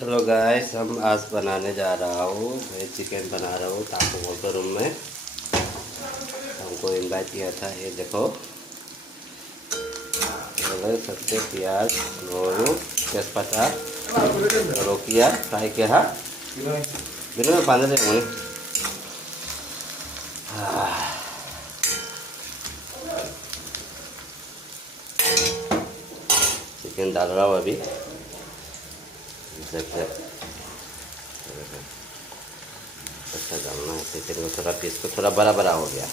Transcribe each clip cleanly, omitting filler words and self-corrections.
Hello guys, हम आज बनाने जा रहा हूँ। मैं चिकन बना रहा हूँ ताको होटल रूम में। हमको इनवाइट किया था। ये देखो, सबसे प्याज और तेजपत्ता रोकिया फ्राई किया बिना में पानी देंगे। चिकन डाल रहा हूँ अभी। अच्छा डालना है चिकन को। थोड़ा पीस को थोड़ा बड़ा बड़ा हो गया।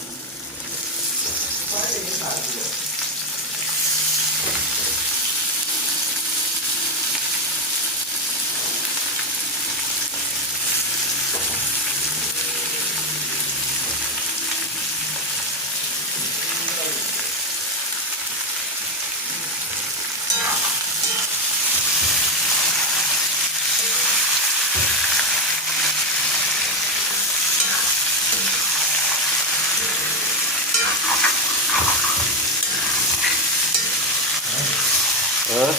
और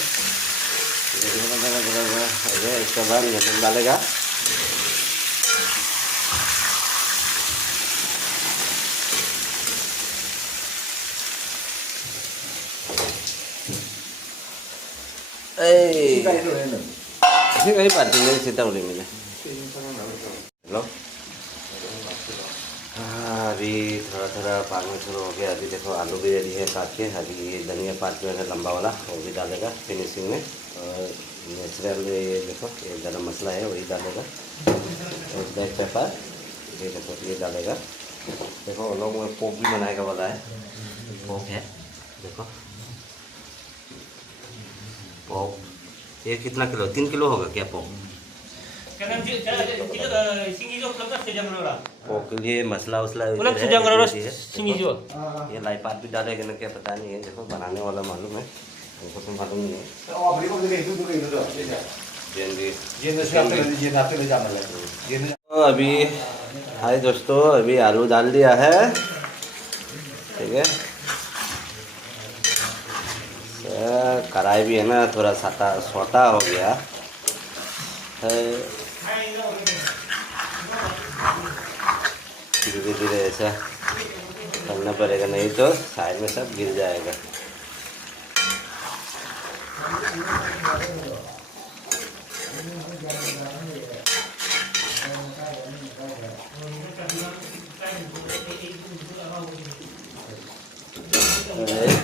इसके बाद नमक डालेगा। कहीं बात नहीं सीता उड़ी मैंने। हेलो, हाँ अभी थोड़ा थोड़ा पाकना शुरू हो गया। अभी देखो आलू भी रेडी है काट के। अभी ये धनिया पात में है लंबा वाला, वो भी डालेगा फिनिशिंग में। और नेचुरल ये देखो, ये गरम मसाला है वही डालेगा। और ब्लैक पेपर ये देखो ये डालेगा। देखो लोग में पोक भी बनाएगा वाला है। पोक है देखो, पोक। ये कितना किलो? 3 किलो होगा क्या पोक? पोक के लिए मसला उसला ये लाई पात भी डालेगा ना क्या पता नहीं है। देखो बनाने वाला मालूम है, हमको तो मालूम नहीं है। तो अभी हाय दोस्तों, अभी आलू डाल दिया है, ठीक है। कढ़ाई भी है ना थोड़ा छोटा हो गया है। धीरे धीरे ऐसा करना पड़ेगा, नहीं तो साइड में सब गिर जाएगा।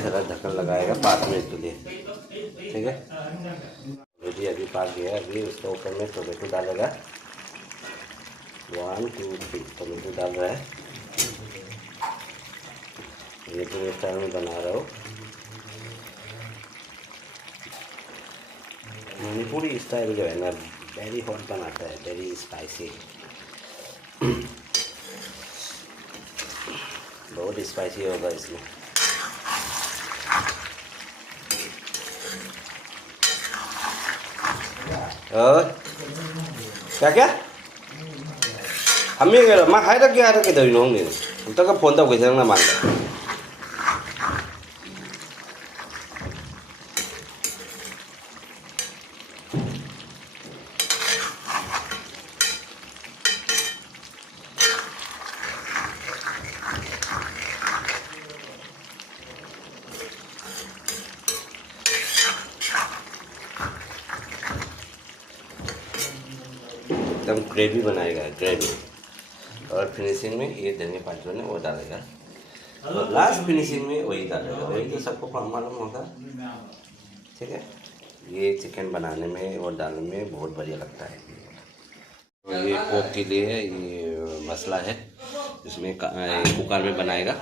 थोड़ा ढक्कन लगाएगा 5 मिनट के लिए, ठीक है। रेडी अभी पाक गया। अभी उसके ऊपर में टोमेटो डालेगा। 1 2 3 टोमेटो डाल रहा है। ये पूरे स्टाइल में बना रहा हूँ, मणिपुरी स्टाइल जो है ना, वेरी हॉट बनाता है, वेरी स्पाइसी। बहुत स्पाइसी होगा इसमें। और क्या क्या हमें कह रहा हाई रख के दो होंगे तो का फोन तब कैसे ना मान एकदम ग्रेवी बनाएगा, ग्रेवी। और फिनिशिंग में ये धनिया पात जो है वो डालेगा। और लास्ट फिनिशिंग में वही डालेगा। वही तो सबको मालूम होगा, ठीक है। ये चिकन बनाने में और डालने में बहुत बढ़िया लगता है। और ये पोक के लिए ये मसला है, इसमें कुकर में बनाएगा।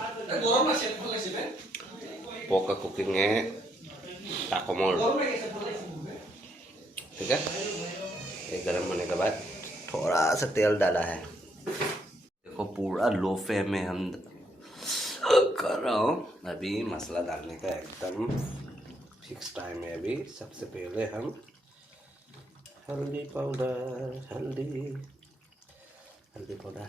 पोक का कुकिंग है टाकोमोल, ठीक है। ये गर्म होने के बाद थोड़ा सा तेल डाला है। देखो पूरा लो फ्लेम में हम कर रहा हूँ। अभी मसाला डालने का एकदम फिक्स टाइम है। अभी सबसे पहले हम हल्दी पाउडर, हल्दी पाउडर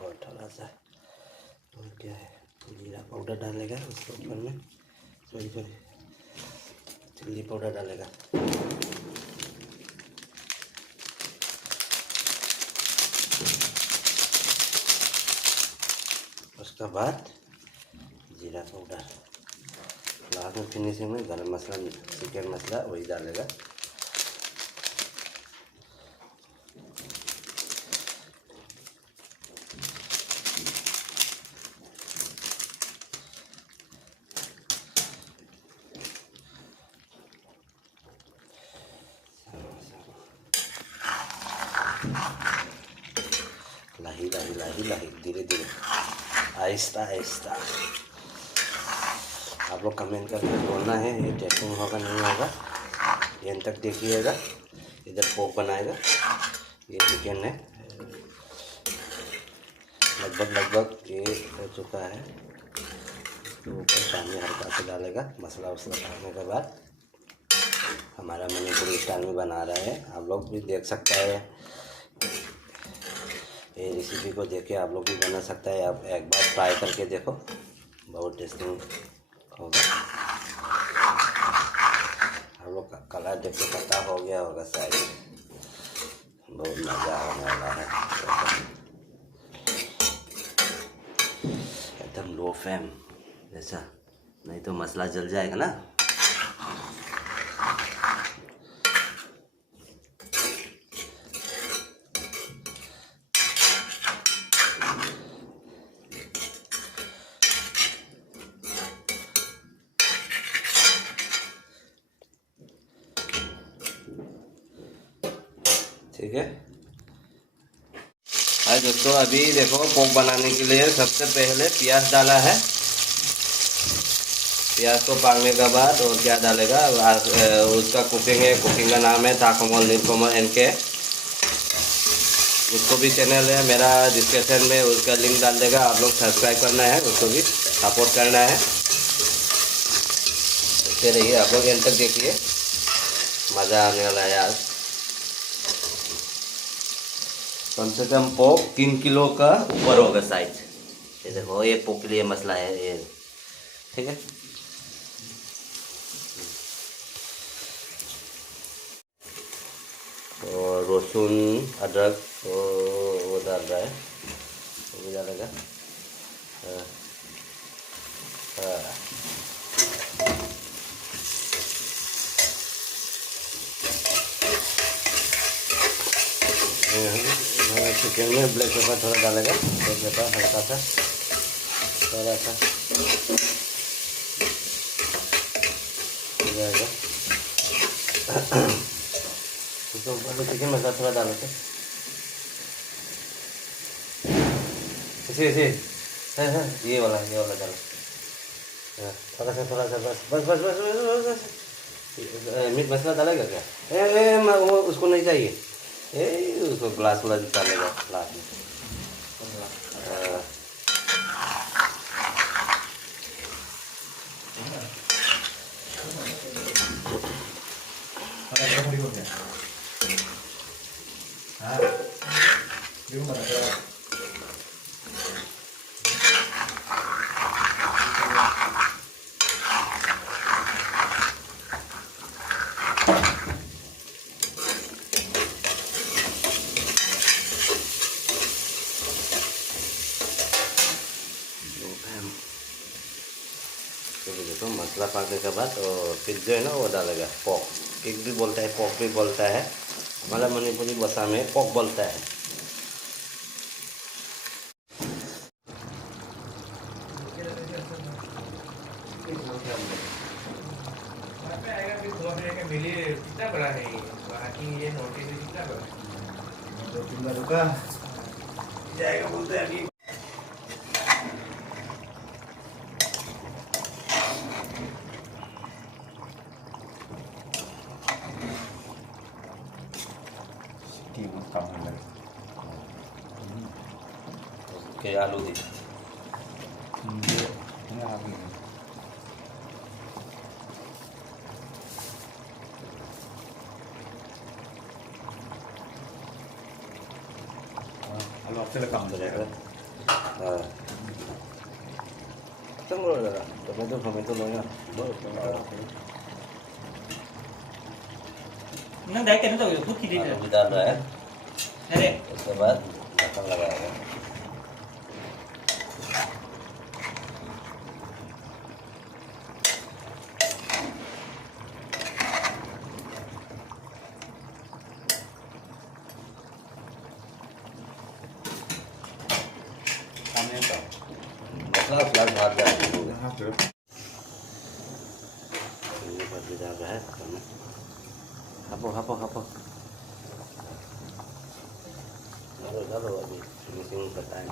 और थोड़ा सा और क्या है, जीरा पाउडर डालेगा उसके ऊपर में। सॉरी चिल्ली पाउडर डालेगा। उसके बाद जीरा पाउडर, लास्ट में फिनिशिंग में गरम मसाला, चिकन मसाला वही डालेगा। लाही लाही लाही लाही, धीरे धीरे, आहिस्ता आहिस्ता। आप लोग कमेंट करके बोलना है ये टेस्टिंग होगा नहीं होगा। एंड तक देखिएगा। इधर पोक बनाएगा, ये चिकन है, लगभग ये हो चुका है। तो ऊपर पानी हल्का से डालेगा। मसाला वसला डालने के बाद हमारा मणिपुरी स्टाइल में बना रहा है। आप लोग भी देख सकता है, ये रेसिपी को देख के आप लोग भी बना सकता है। आप एक बार ट्राई करके देखो, बहुत टेस्टिंग होगा। आप लोग का कलर देख के पता हो गया होगा शायद, बहुत मज़ा आने वाला है। एकदम लो फ्लेम जैसा, नहीं तो मसाला जल जाएगा ना। ठीक है। हाय दोस्तों, अभी देखो पोक बनाने के लिए सबसे पहले प्याज डाला है। प्याज को पाकने के बाद और क्या डालेगा, उसका कुकिंग है, कुकिंग का नाम है ताकोमल नीलकमल NK। उसको भी चैनल है मेरा, डिस्क्रिप्शन में उसका लिंक डाल देगा। आप लोग सब्सक्राइब करना है, उसको भी सपोर्ट करना है। देखते रहिए, आप लोग एंड तक देखिए, मज़ा आने वाला है आज। कम से कम पोक 3 किलो का ऊपर होगा साइज। ये देखो, ये पोक के लिए मसला है ये, ठीक है। और लहसुन अदरक वो डाल रहा है, वो भी डालेगा। चिकन में ब्लैक पेपर थोड़ा डालेगा, ब्लैक पेपर हल्का सा, थोड़ा सा जाएगा। उसको ऊपर चिकन मसाला थोड़ा डाल के इसे हाँ, ये वाला डालो। थोड़ा सा बस। मीट मसाला डालेगा क्या? वो उसको नहीं चाहिए, उसको ग्लास वाला डालेगा ग्लास में। तो मसाला पाकने के बाद और फिर जो है ना वो डालेगा पोक। केक भी बोलता है, पोक भी बोलता है, हमारा मणिपुरी भाषा में पोक बोलता है। कितना बड़ा है ये नोटिस कितना बड़ा रुका जाएगा बोलते हैं अभी। के आलू दी आलू आपसे काम हो जाएगा। टमेटो लो ना, ना डायरेक्ट करना तो खुद खींच आलू भी डाल रहा है, अरे उसके बाद ढक्कन लगाएगा। मसाला फिलहाल भात डाल दीजिएगा। ये पर भी डाल रहा है हापो हापो हापो डालो डालो, अभी फिनिशिंग करता है।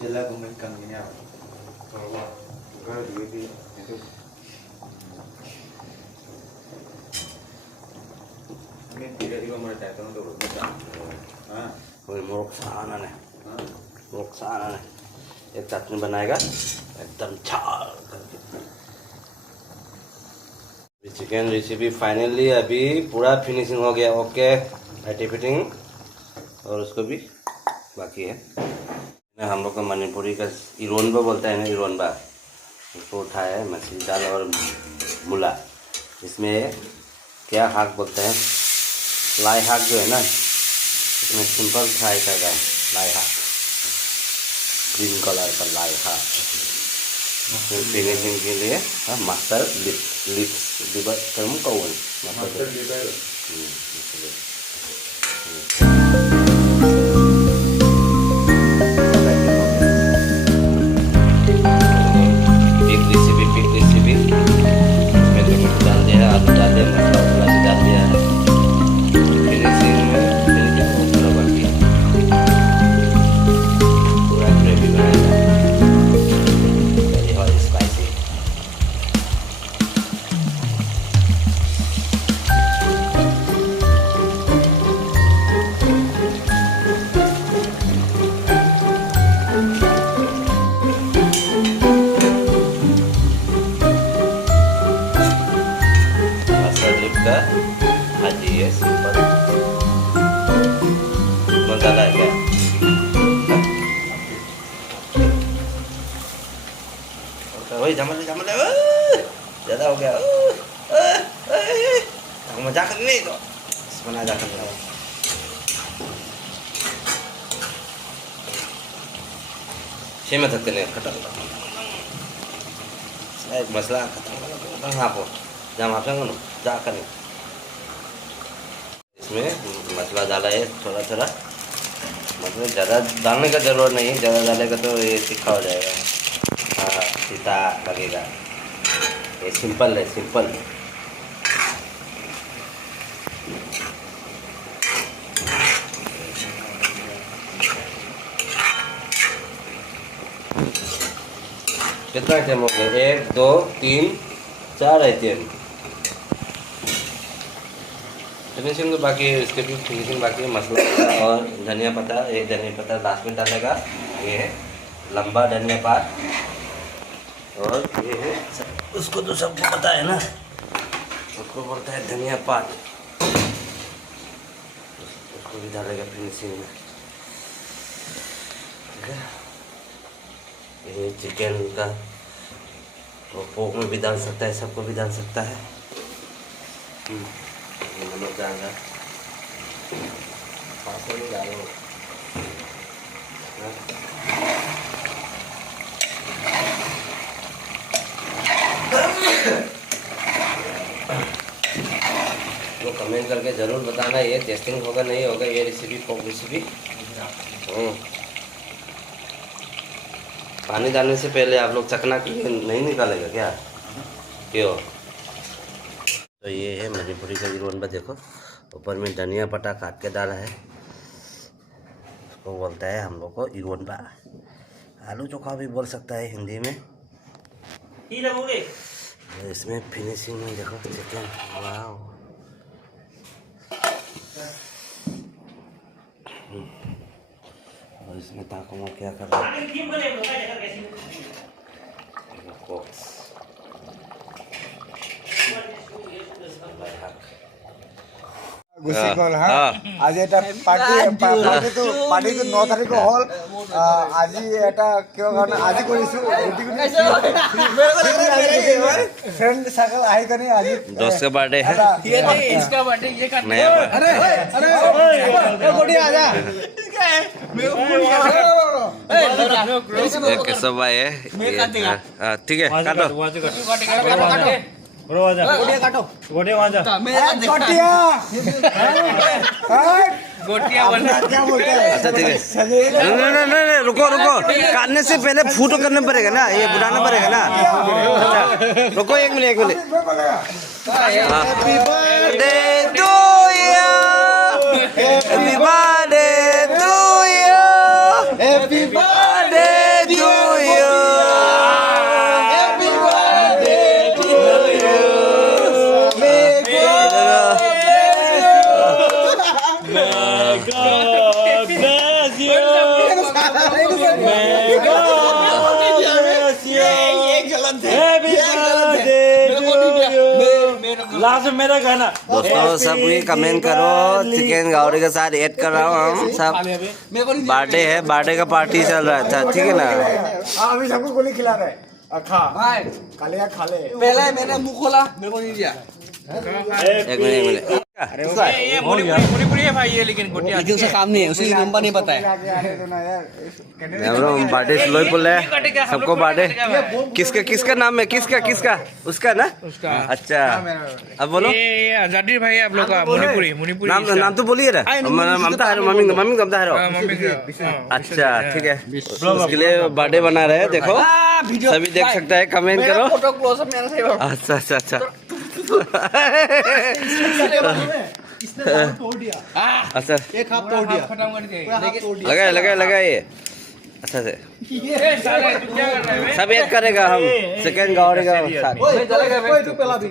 जला को मैं कम नहीं आ रहा कर दिए भी तो मैं तेरे दिवा मर जाता हूं तो हां कोई मोरक्साना ने हां मोरक्साना ने एक चटनी बनाएगा एकदम छाल करके। चिकन रेसिपी फाइनली अभी पूरा फिनिशिंग हो गया। ओके एटी फिटिंग, और उसको भी बाकी है। हम लोग का मणिपुरी का इरोनबा बोलता है ना, इरोनबा, उसको उठाया है मछली दाल और मूला। इसमें क्या हाक बोलते हैं, लाई हाक जो है ना, इसमें सिंपल फ्राई कर रहा है लाई हाक, ग्रीन कलर का लाई हाक। फिनिशिंग के लिए मास्टर लिप्स लिवर कर्म कौन मास्टर लिवर। का भाजी है सिंपल। मसाला है क्या? वही जमल जमल ज़्यादा हो गया। मजाक नहीं तो बना जा कर में थकते नहीं खत्म मसला खत्म हाँ पो जम आप संग जा कर इसमें मसाला डाला है थोड़ा थोड़ा, मतलब ज़्यादा डालने का ज़रूरत नहीं है, ज़्यादा डालेगा तो ये तीखा हो जाएगा। हाँ तीता लगेगा, ये सिंपल है सिंपल। कितना टाइम हो गया? 1 2 3 4 रहती है फिनिशिंग तो बाकी है, इसके भी फिनिशिंग बाकी है। मसाला और धनिया पत्ता, एक धनिया पत्ता लास्ट में डालेगा। ये है लंबा धनिया पात, और ये है उसको तो सबको पता है ना, उसको बोलता है धनिया पात, उसको भी डालेगा फिनिशिंग में। ठीक है, ये चिकन का वो पोक में भी डाल सकता है, सबको भी डाल सकता है। नमक डाल रहा नहीं डालो। तो कमेंट करके ज़रूर बताना ये टेस्टिंग होगा नहीं होगा ये रेसिपी, पोक रेसिपी। पानी डालने से पहले आप लोग चखना नहीं निकालेगा क्या? क्यों? तो ये है मणिपुरी का इरोनबा। देखो ऊपर में धनिया पत्ता काट के डाला है, उसको बोलता है हम लोग को इरोनबा। आलू चोखा भी बोल सकता है हिंदी में। इसमें फिनिशिंग में देखो चिकन, वाह। और इसमें ताकों में क्या कर रहा है? গুচি গ'ল হা আজি এটা পাৰ্টি পাৰ্টিটো 9 তাৰিখ হ'ল আজি এটা কিয় কাৰণে আজি কৰিছো ফ্ৰেণ্ড চাৰ্কল আহি কেনে আজি दोस्त का बर्थडे है ये नहीं इसका बर्थडे ये कर नया अरे गोटी आजा ये केशव भाई है हाँ, ठीक है काटो गोटिया गोटियां बना क्या बोलते हैं अच्छा ठीक है नहीं रुको रुको काटने से पहले फोटो करना पड़ेगा ना ये बुलाना पड़ेगा ना अच्छा रुको एक minute happy birthday to you happy birthday to you happy birthday to you happy birthday to you last में मेरा गाना दोस्तों सब ये कमेंट करो चिकन गावड़ी के साथ ऐड कर रहा हूँ हम सब बर्थडे है बर्थडे का पार्टी चल रहा था ठीक है ना अभी सबको गोली खिला रहे खा भाई कालिया खा ले पहले मैंने मुंह खोला मेरे को नहीं दिया एक मिनट ये मुड़ी है भाई ये लेकिन गोटियां लेकिन उसका काम नहीं है उसी नंबर नहीं पता है हम लोग बर्थडे स्लो ही बोल रहे हैं सबको बर्थडे किसका किसका नाम है किसका किसका उसका ना उसका अच्छा अब बोलो ये आजादी भाई आप लोग का मुनीपुरी नाम नाम तो बोलिए ना ममता है मम्मी मम्मी ममता है मम्मी अच्छा ठीक है उसके लिए बर्थडे बना रहे हैं देखो सभी देख सकता है कमेंट करो फोटो क्लोजअप मेरा सही अच्छा अच्छा अच्छा अच्छा एक हाथ तोड़ दिया खत्म कर दिया लगाए लगाए लगाए अच्छा से ये साला तू क्या कर रहा है सब एक करेगा हम सेकंड गावड़ी का साथ ओए तू पहला भी